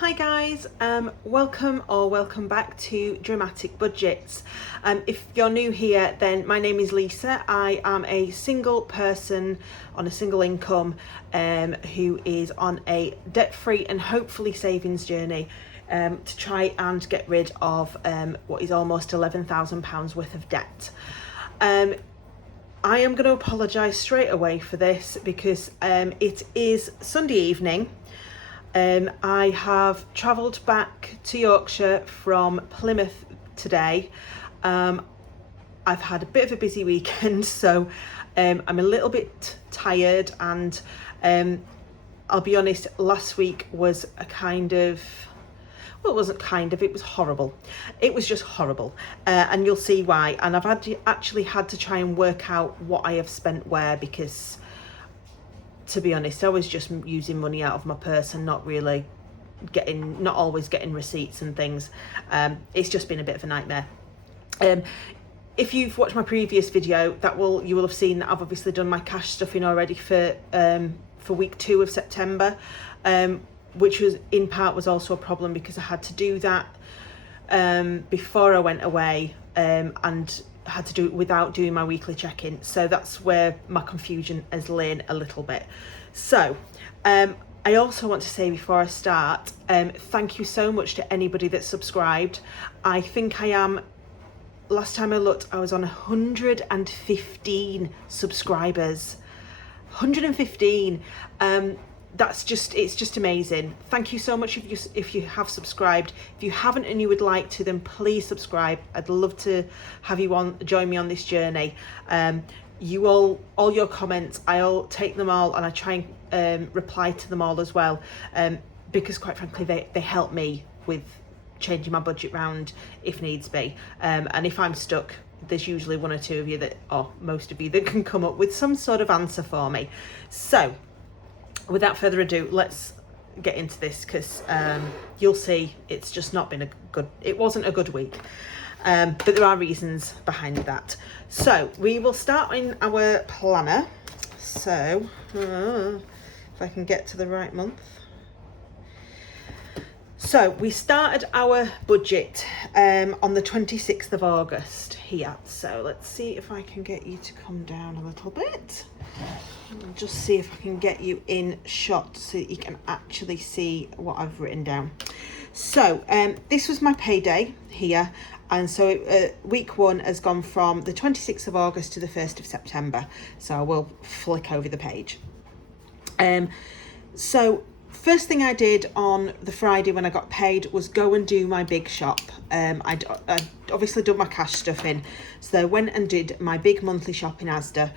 Hi guys, welcome back to Dramatic Budgets. If you're new here, then my name is Lisa. I am a single person on a single income who is on a debt-free and hopefully savings journey to try and get rid of what is almost £11,000 worth of debt. I am going to apologise straight away for this because it is Sunday evening. I have travelled back to Yorkshire from Plymouth today. I've had a bit of a busy weekend, so I'm a little bit tired, and I'll be honest, last week was a kind of, well, it wasn't kind of, it was horrible. It was just horrible, and you'll see why. And I've actually had to try and work out what I have spent where, because to be honest, I was just using money out of my purse and not always getting receipts and things. It's just been a bit of a nightmare. If you've watched my previous video, you will have seen that I've obviously done my cash stuffing already for week 2 of September, which was in part was also a problem because I had to do that before I went away, and had to do it without doing my weekly check-in. So that's where my confusion has lain a little bit. So I also want to say before I start, thank you so much to anybody that subscribed. I think I am, last time I looked, I was on 115 subscribers. 115. It's just amazing. Thank you so much if you have subscribed. If you haven't and you would like to, then please subscribe. I'd love to have you join me on this journey. All your comments, I'll take them all and I try and reply to them all as well, because quite frankly they help me with changing my budget round if needs be, and if I'm stuck, there's usually one or two of you or most of you that can come up with some sort of answer for me. So without further ado, let's get into this, because you'll see it's just not been it wasn't a good week, but there are reasons behind that. So we will start in our planner. So if I can get to the right month. So we started our budget on the 26th of August here. So let's see if I can get you to come down a little bit. I'll just see if I can get you in shot so that you can actually see what I've written down. So this was my payday here, and so week 1 has gone from the 26th of August to the 1st of September. So I will flick over the page. So first thing I did on the Friday when I got paid was go and do my big shop. I'd obviously done my cash stuffing, so I went and did my big monthly shop in Asda,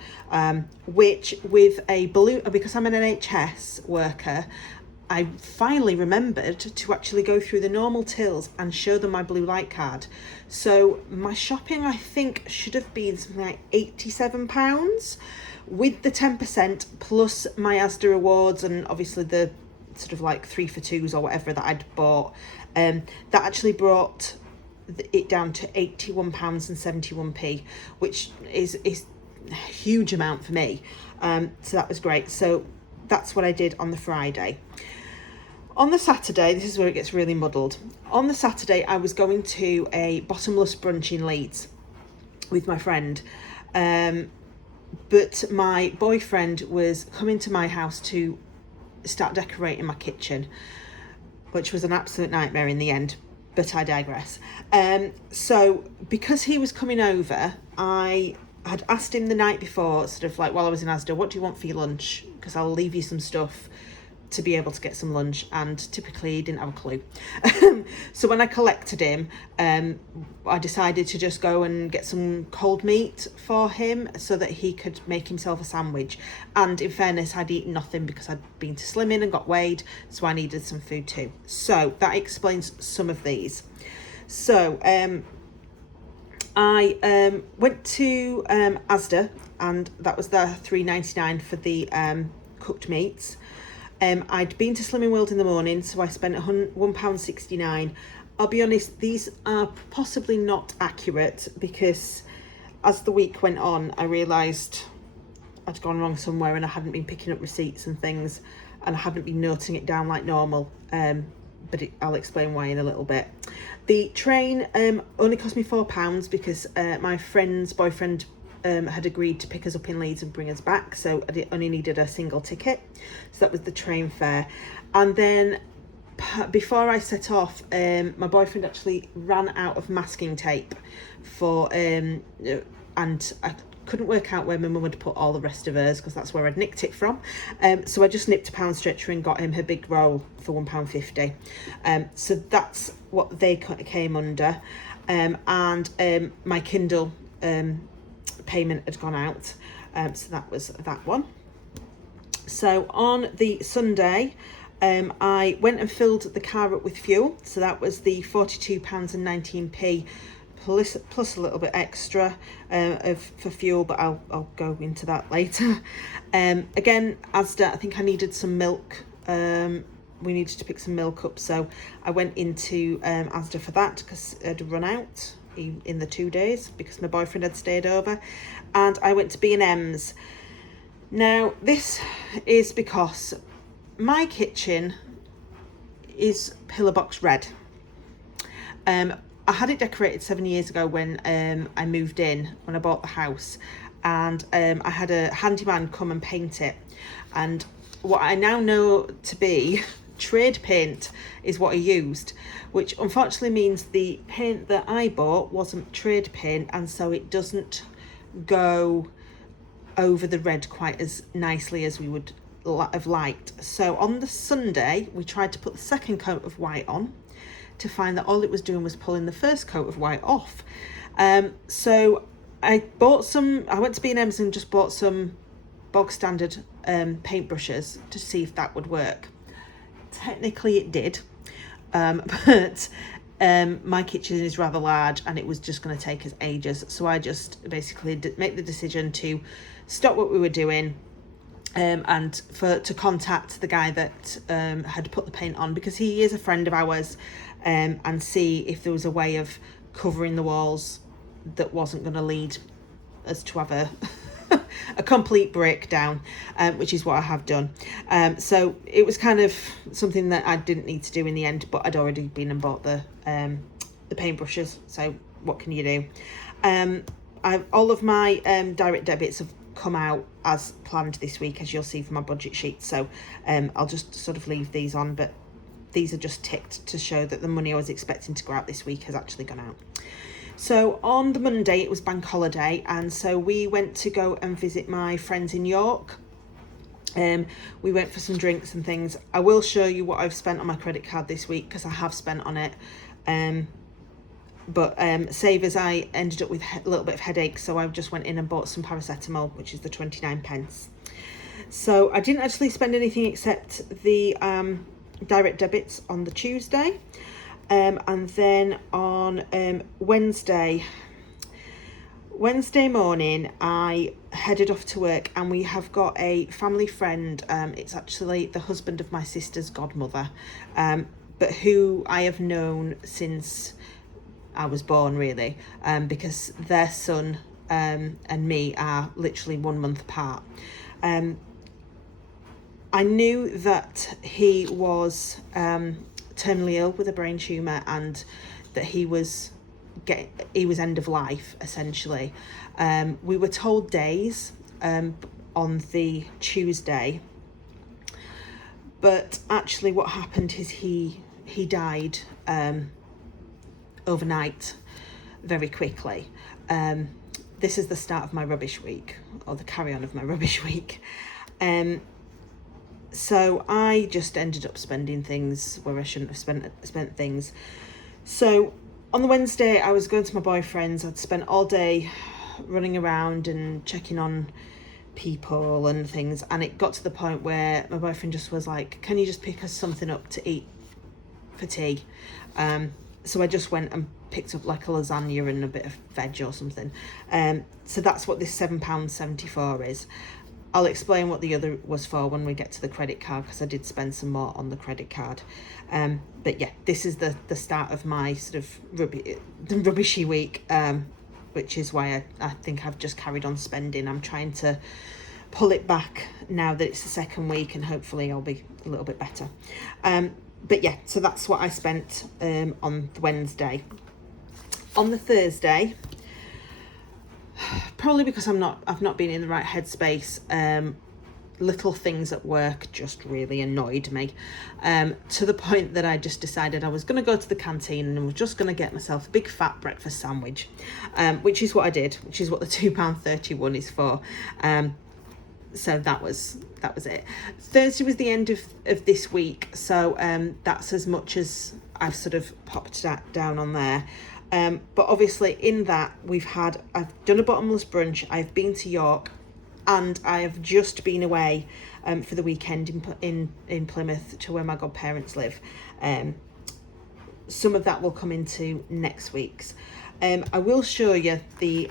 which with a balloon, because I'm an NHS worker, I finally remembered to actually go through the normal tills and show them my blue light card. So my shopping, I think, should have been something like £87 with the 10% plus my Asda rewards, and obviously the sort of like 3 for 2s or whatever that I'd bought. That actually brought it down to £81.71, which is a huge amount for me. So that was great. So that's what I did on the Friday. On the Saturday, this is where it gets really muddled. On the Saturday, I was going to a bottomless brunch in Leeds with my friend. But my boyfriend was coming to my house to start decorating my kitchen, which was an absolute nightmare in the end, but I digress. So because he was coming over, I had asked him the night before, sort of like while I was in Asda, what do you want for your lunch? Because I'll leave you some stuff to be able to get some lunch, and typically he didn't have a clue. So when I collected him, I decided to just go and get some cold meat for him so that he could make himself a sandwich. And in fairness, I'd eaten nothing because I'd been to Slimming and got weighed, so I needed some food too. So that explains some of these. So I went to Asda, and that was there £3.99 for the cooked meats. I'd been to Slimming World in the morning, so I spent £1.69. I'll be honest, these are possibly not accurate, because as the week went on, I realised I'd gone wrong somewhere and I hadn't been picking up receipts and things, and I hadn't been noting it down like normal. but I'll explain why in a little bit. The train only cost me £4 because my friend's boyfriend had agreed to pick us up in Leeds and bring us back, so I only needed a single ticket, so that was the train fare. And then before I set off, my boyfriend actually ran out of masking tape for and I couldn't work out where my mum had put all the rest of hers because that's where I'd nicked it from. So I just nipped a pound stretcher and got him her big roll for £1.50. So that's what they came under. And my Kindle payment had gone out. So that was that one. So on the Sunday, I went and filled the car up with fuel. So that was the £42.19 plus a little bit extra for fuel, but I'll go into that later. Again, Asda, I think I needed some milk. We needed to pick some milk up, so I went into Asda for that because it had run out in the 2 days because my boyfriend had stayed over. And I went to B&M's. Now, this is because my kitchen is pillar box red. I had it decorated 7 years ago when I moved in, when I bought the house, and I had a handyman come and paint it. And what I now know to be trade paint is what he used, which unfortunately means the paint that I bought wasn't trade paint, and so it doesn't go over the red quite as nicely as we would have liked. So on the Sunday, we tried to put the second coat of white on, to find that all it was doing was pulling the first coat of white off. So I went to B&M's and just bought some bog standard paintbrushes to see if that would work. Technically it did, but my kitchen is rather large and it was just going to take us ages. So I just basically made the decision to stop what we were doing, and to contact the guy that had put the paint on, because he is a friend of ours, and see if there was a way of covering the walls that wasn't going to lead us to have a complete breakdown, which is what I have done. So it was kind of something that I didn't need to do in the end, but I'd already been and bought the paintbrushes, so what can you do? All of my direct debits have come out as planned this week, as you'll see from my budget sheet, so I'll just sort of leave these on, but these are just ticked to show that the money I was expecting to go out this week has actually gone out. So on the Monday, it was bank holiday, and so we went to go and visit my friends in York. We went for some drinks and things. I will show you what I've spent on my credit card this week, because I have spent on it. But save as I ended up with a little bit of headache, so I just went in and bought some paracetamol, which is the 29p. So I didn't actually spend anything except the direct debits on the Tuesday, and then on Wednesday morning I headed off to work, and we have got a family friend. It's actually the husband of my sister's godmother, but who I have known since I was born, really, because their son and me are literally 1 month apart. I knew that he was terminally ill with a brain tumour, and that he was end of life, essentially. We were told days on the Tuesday, but actually what happened is he died overnight, very quickly. This is the start of my rubbish week, or the carry-on of my rubbish week. So I just ended up spending things where I shouldn't have spent things. So on the Wednesday, I was going to my boyfriend's. I'd spent all day running around and checking on people and things, and it got to the point where my boyfriend just was like, can you just pick us something up to eat for tea? So I just went and picked up like a lasagna and a bit of veg or something. So that's what this £7.74 is. I'll explain what the other was for when we get to the credit card, because I did spend some more on the credit card. But yeah, this is the start of my sort of rubbishy week, which is why I think I've just carried on spending. I'm trying to pull it back now that it's the second week, and hopefully I'll be a little bit better. But yeah, so that's what I spent on the Wednesday. On the Thursday, probably because I've not been in the right headspace, little things at work just really annoyed me, to the point that I just decided I was going to go to the canteen and I was just going to get myself a big fat breakfast sandwich, which is what I did, which is what the £2.31 is for. So that was it. Thursday was the end of this week, so that's as much as I've sort of popped that down on there. But obviously in that I've done a bottomless brunch, I've been to York, and I have just been away for the weekend in Plymouth to where my godparents live. Some of that will come into next week's. I will show you the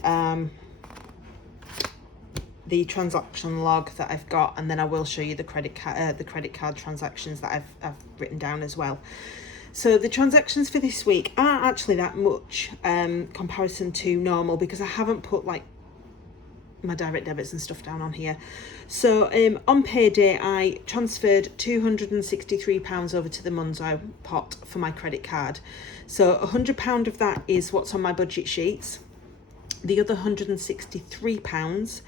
transaction log that I've got, and then I will show you the credit card transactions that I've written down as well. So the transactions for this week aren't actually that much comparison to normal, because I haven't put like my direct debits and stuff down on here. So on payday I transferred £263 over to the Monzo pot for my credit card. So £100 of that is what's on my budget sheets. The other £163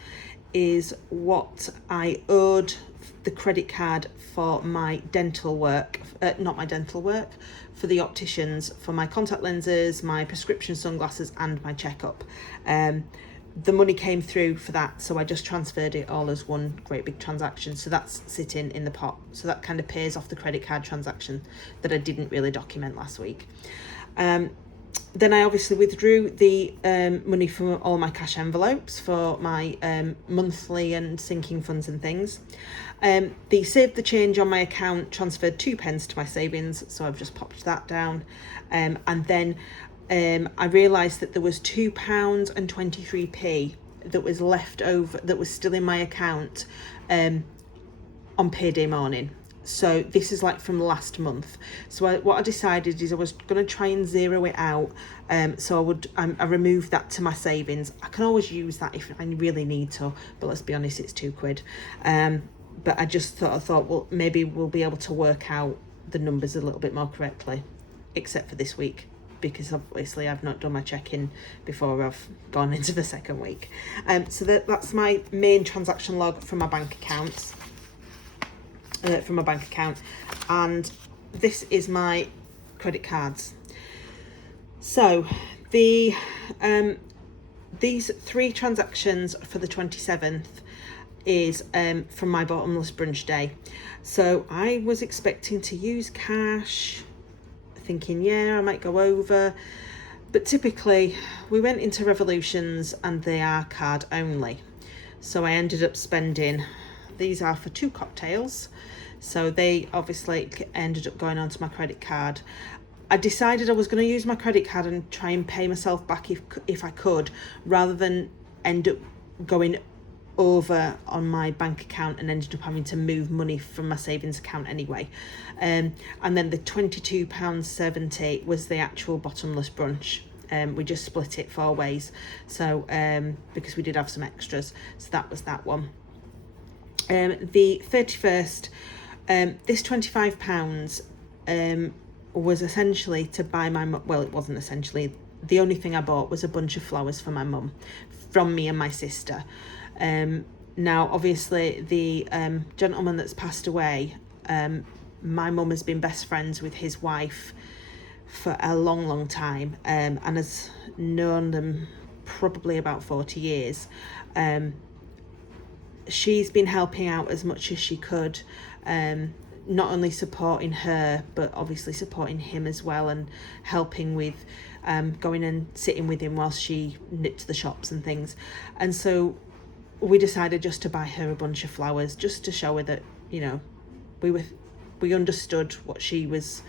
is what I owed the credit card for my dental work, not my dental work, for the opticians, for my contact lenses, my prescription sunglasses and my checkup. The money came through for that, so I just transferred it all as one great big transaction. So that's sitting in the pot. So that kind of pays off the credit card transaction that I didn't really document last week. Then I obviously withdrew the money from all my cash envelopes for my monthly and sinking funds and things. The Save the Change on my account transferred 2 pence to my savings, so I've just popped that down. And then I realised that there was £2.23 that was left over, that was still in my account on payday morning. So this is like from last month. So what I decided is I was going to try and zero it out. So I removed that to my savings. I can always use that if I really need to, but let's be honest, it's £2. But I just thought, well, maybe we'll be able to work out the numbers a little bit more correctly, except for this week, because obviously I've not done my check-in before I've gone into the second week. So that's my main transaction log from my bank accounts. And this is my credit cards. So these 3 transactions for the 27th is from my bottomless brunch day. So I was expecting to use cash, thinking, yeah, I might go over, but typically we went into Revolutions and they are card only. So I ended up spending, these are for 2 cocktails, so they obviously ended up going onto my credit card. I decided I was going to use my credit card and try and pay myself back if I could, rather than end up going over on my bank account and ended up having to move money from my savings account anyway. And then the £22.70 was the actual bottomless brunch. We just split it 4 ways, so because we did have some extras, so that was that one. The 31st, this £25 was essentially to buy my mum. Well, it wasn't essentially. The only thing I bought was a bunch of flowers for my mum, from me and my sister. Now, obviously, the gentleman that's passed away, my mum has been best friends with his wife for a long time, and has known them probably about 40 years. She's been helping out as much as she could, not only supporting her, but obviously supporting him as well, and helping with going and sitting with him whilst she nipped the shops and things. And so we decided just to buy her a bunch of flowers, just to show her that, you know, we understood what she was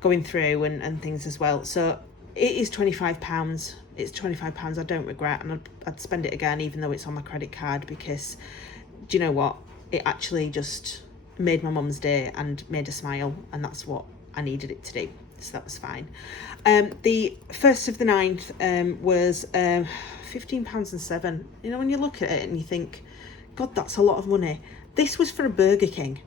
going through and things as well. So it is £25. It's £25 I don't regret, and I'd spend it again even though it's on my credit card, because do you know what, it actually just made my mum's day and made her smile, and that's what I needed it to do, so that was fine. The 1st of the 9th was £15.07. You know, when you look at it and you think, God, that's a lot of money. This was for a Burger King.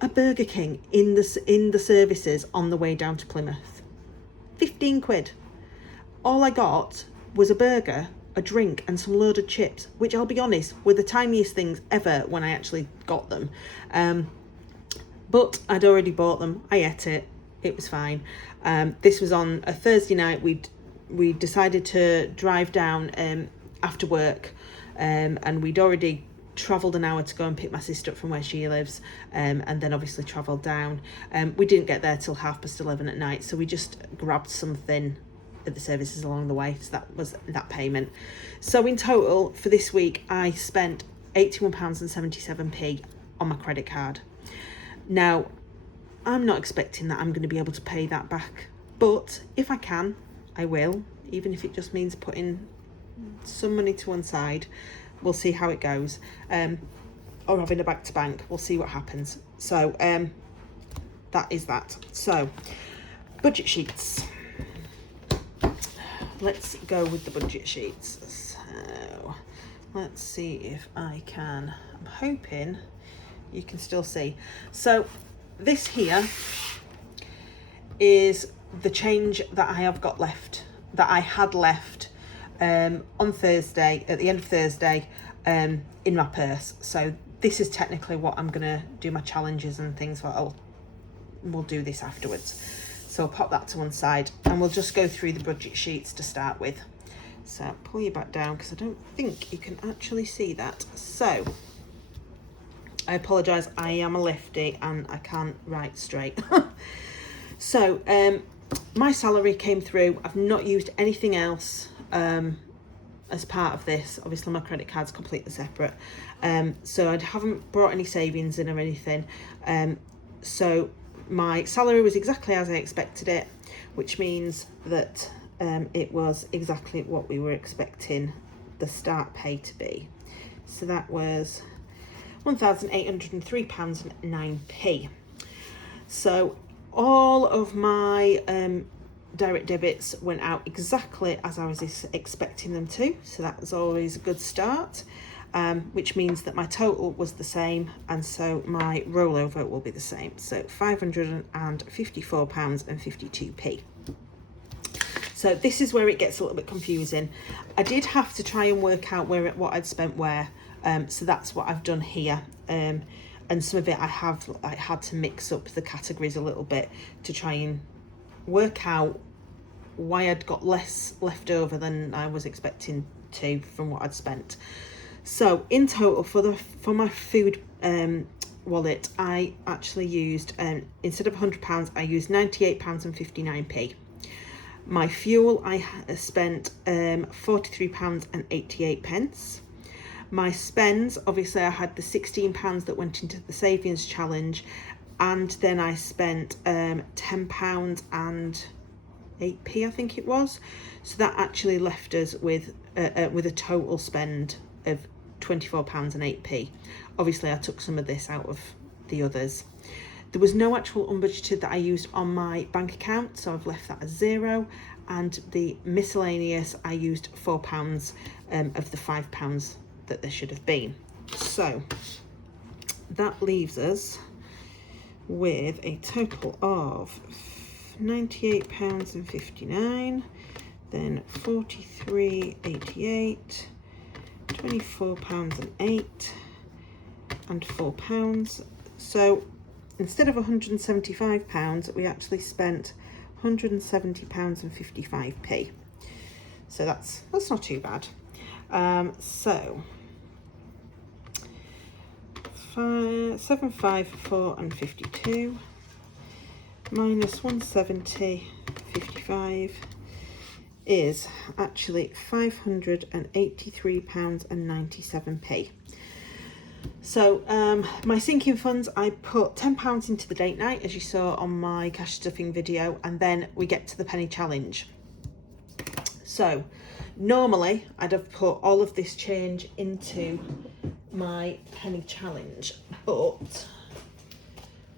A Burger King in the services on the way down to Plymouth. 15 quid. All I got was a burger, a drink and some loaded chips, which I'll be honest were the tiniest things ever when I actually got them. But I'd already bought them. I ate it. It was fine. This was on a Thursday night. We decided to drive down after work, and we'd already travelled an hour to go and pick my sister up from where she lives, and then obviously travelled down. We didn't get there till 11:30 at night, so we just grabbed something at the services along the way. So that was that payment. So in total for this week, I spent £81.77 on my credit card. Now, I'm not expecting that I'm going to be able to pay that back, but if I can, I will, even if it just means putting some money to one side. We'll see how it goes, or having a back to bank. We'll see what happens. So that is that. So budget sheets. Let's go with the budget sheets. So let's see if I can. I'm hoping you can still see. So this here is the change that I have got left, that I had left on Thursday, at the end of Thursday, in my purse. So this is technically what I'm gonna do my challenges and things for. We'll do this afterwards. So I'll pop that to one side and we'll just go through the budget sheets to start with. So pull you back down because I don't think you can actually see that. So I apologise, I am a lefty and I can't write straight. So my salary came through. I've not used anything else as part of this. Obviously my credit card's completely separate, so I haven't brought any savings in or anything. So my salary was exactly as I expected it, which means that it was exactly what we were expecting the start pay to be. So that was £1,803.09. So all of my direct debits went out exactly as I was expecting them to. So that was always a good start, which means that my total was the same, and so my rollover will be the same. So £554.52. So this is where it gets a little bit confusing. I did have to try and work out what I'd spent where. So that's what I've done here. And some of it I had to mix up the categories a little bit to try and work out why I'd got less left over than I was expecting to from what I'd spent. So in total for my food wallet, I actually used, instead of £100, I used £98.59. My fuel, I spent £43.88. My spends, obviously I had the £16 that went into the savings challenge, and then I spent £10.08, I think it was. So that actually left us with a total spend of £24.08. Obviously I took some of this out of the others. There was no actual unbudgeted that I used on my bank account, so I've left that as zero. And the miscellaneous, I used £4 of the £5 that there should have been. So that leaves us with a total of £98.59, then £43.88, £24.08, and £4. So instead of £175, we actually spent £170.55. So that's not too bad. So 754.52 minus 170.55 is actually £583.97. So my sinking funds, I put £10 into the date night, as you saw on my cash stuffing video, and then we get to the penny challenge. So normally I'd have put all of this change into my penny challenge, but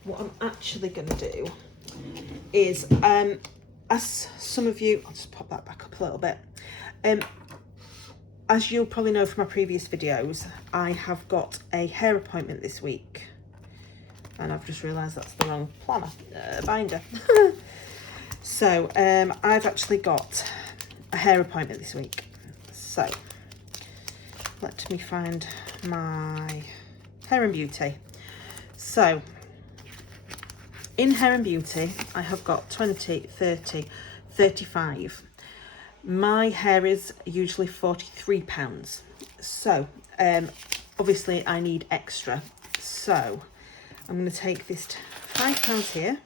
what I'm actually going to do is, as some of you, I'll just pop that back up a little bit. as you'll probably know from my previous videos, I have got a hair appointment this week. And I've just realised that's the wrong planner, binder. So I've actually got a hair appointment this week. So let me find my Hair and Beauty. So in Hair and Beauty, I have got 20, 30, 35. My hair is usually £43. So obviously I need extra. So I'm going to take this £5 here.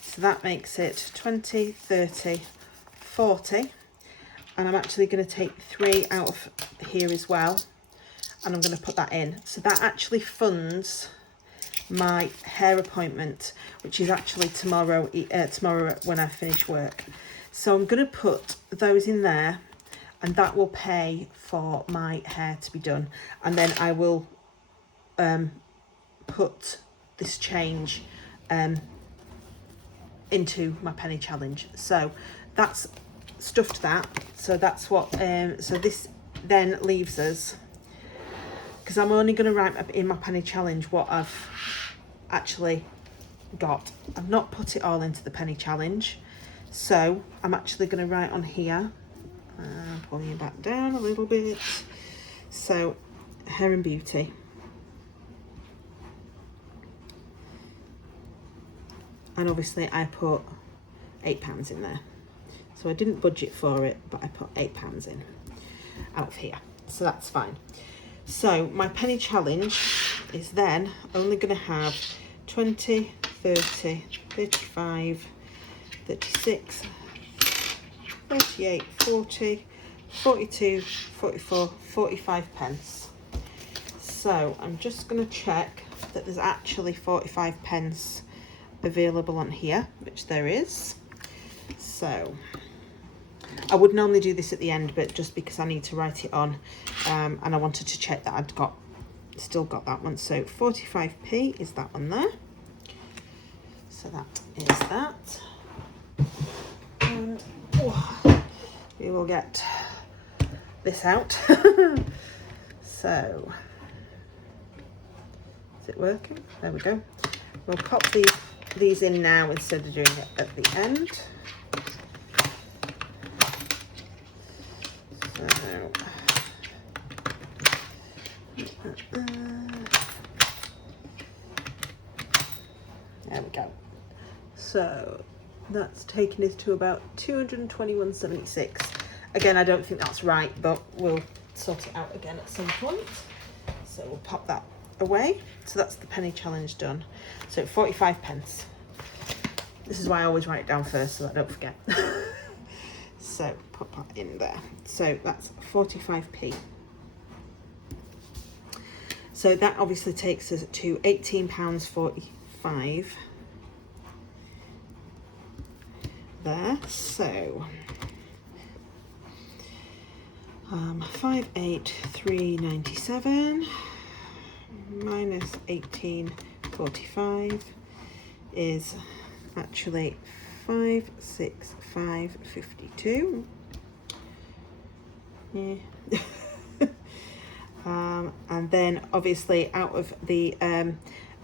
So that makes it 20, 30, 40. And I'm actually going to take 3 out of here as well. And I'm going to put that in. So that actually funds my hair appointment, which is actually tomorrow when I finish work. So I'm going to put those in there, and that will pay for my hair to be done. And then I will put this change into my penny challenge. So that's stuffed that. So that's what, so this then leaves us, because I'm only going to write in my penny challenge what I've actually got. I've not put it all into the penny challenge. So I'm actually going to write on here, pulling it back down a little bit. So Hair and Beauty. And obviously I put £8 in there. So I didn't budget for it, but I put £8 in out of here. So that's fine. So my penny challenge is then only going to have 20, 30, 35, 36, 38, 40, 42, 44, 45 pence. So I'm just going to check that there's actually 45 pence available on here, which there is. So I would normally do this at the end, but just because I need to write it on, and I wanted to check that I'd still got that one. So 45p is that one there. So that is that. And we will get this out. So is it working? There we go. We'll pop these in now instead of doing it at the end. So there we go. So that's taken us to about 221.76. Again, I don't think that's right, but we'll sort it out again at some point. So we'll pop that away. So that's the penny challenge done. So 45 pence. This is why I always write it down first so that I don't forget. So put that in there. So that's 45p. So that obviously takes us to £18.45 there. So 58397 minus 1845 is actually 56552. Yeah. And then obviously out of the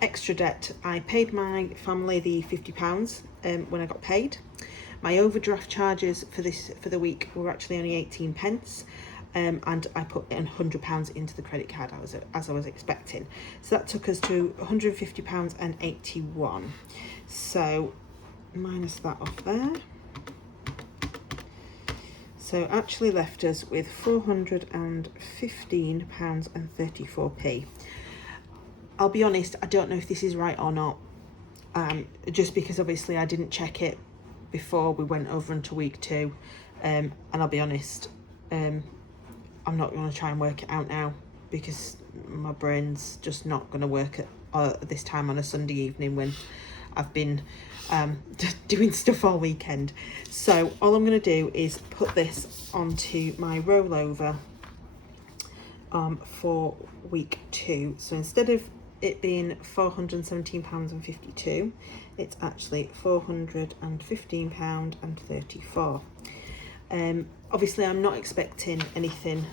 extra debt, I paid my family the £50 when I got paid. My overdraft charges for the week were actually only 18 pence. And I put in £100 into the credit card as I was expecting. So that took us to £150.81. So minus that off there. So actually left us with £415.34p. I'll be honest, I don't know if this is right or not. Just because obviously I didn't check it before we went over into week 2. And I'll be honest, I'm not going to try and work it out now because my brain's just not going to work at this time on a Sunday evening when I've been doing stuff all weekend. So all I'm going to do is put this onto my rollover for week 2. So instead of it being £417.52, it's actually £415.34. Obviously I'm not expecting anything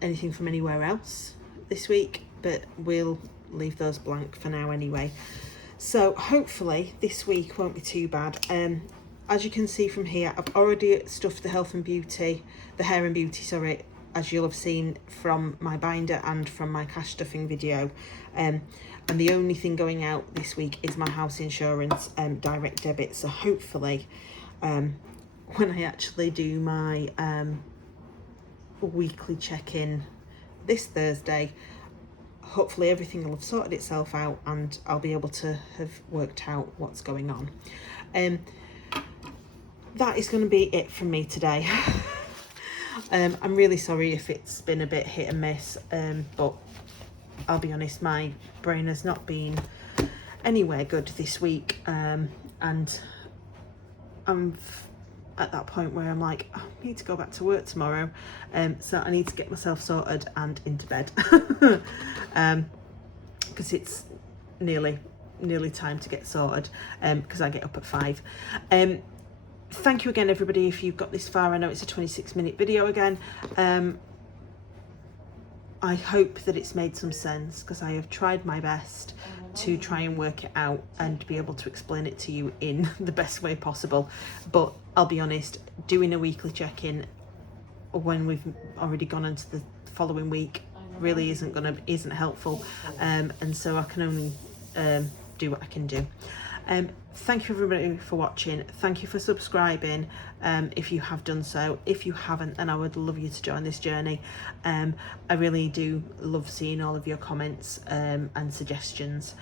anything from anywhere else this week, but we'll leave those blank for now anyway. So hopefully this week won't be too bad. As you can see from here, I've already stuffed the hair and beauty, sorry, as you'll have seen from my binder and from my cash stuffing video. And the only thing going out this week is my house insurance direct debit. So hopefully when I actually do my weekly check-in this Thursday, hopefully everything will have sorted itself out and I'll be able to have worked out what's going on. That is going to be it from me today. I'm really sorry if it's been a bit hit and miss, but I'll be honest, my brain has not been anywhere good this week, and I'm at that point where I'm like, I need to go back to work tomorrow, so I need to get myself sorted and into bed, because it's nearly time to get sorted, because I get up at 5. Thank you again, everybody, if you've got this far. I know it's a 26-minute video again. I hope that it's made some sense, because I have tried my best to try and work it out and be able to explain it to you in the best way possible. But I'll be honest, doing a weekly check-in when we've already gone into the following week really isn't helpful, and so I can only do what I can do. Thank you everybody for watching. Thank you for subscribing, if you have done so. If you haven't, then I would love you to join this journey. I really do love seeing all of your comments and suggestions.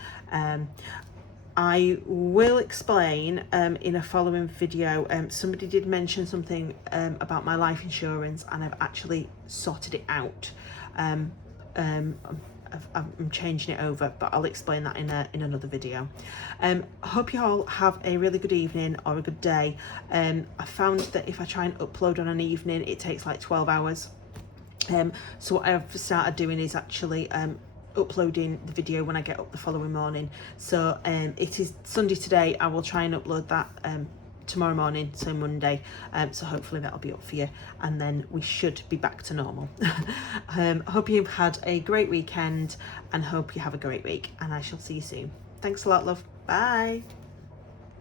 I will explain in a following video. Somebody did mention something about my life insurance, and I've actually sorted it out. I'm changing it over, but I'll explain that in another video. Hope you all have a really good evening or a good day. I found that if I try and upload on an evening, it takes like 12 hours. So what I've started doing is actually uploading the video when I get up the following morning. So it is Sunday today. I will try and upload that tomorrow morning, so Monday, so hopefully that'll be up for you, and then we should be back to normal. Hope you've had a great weekend, and hope you have a great week, and I shall see you soon. Thanks a lot, love. Bye.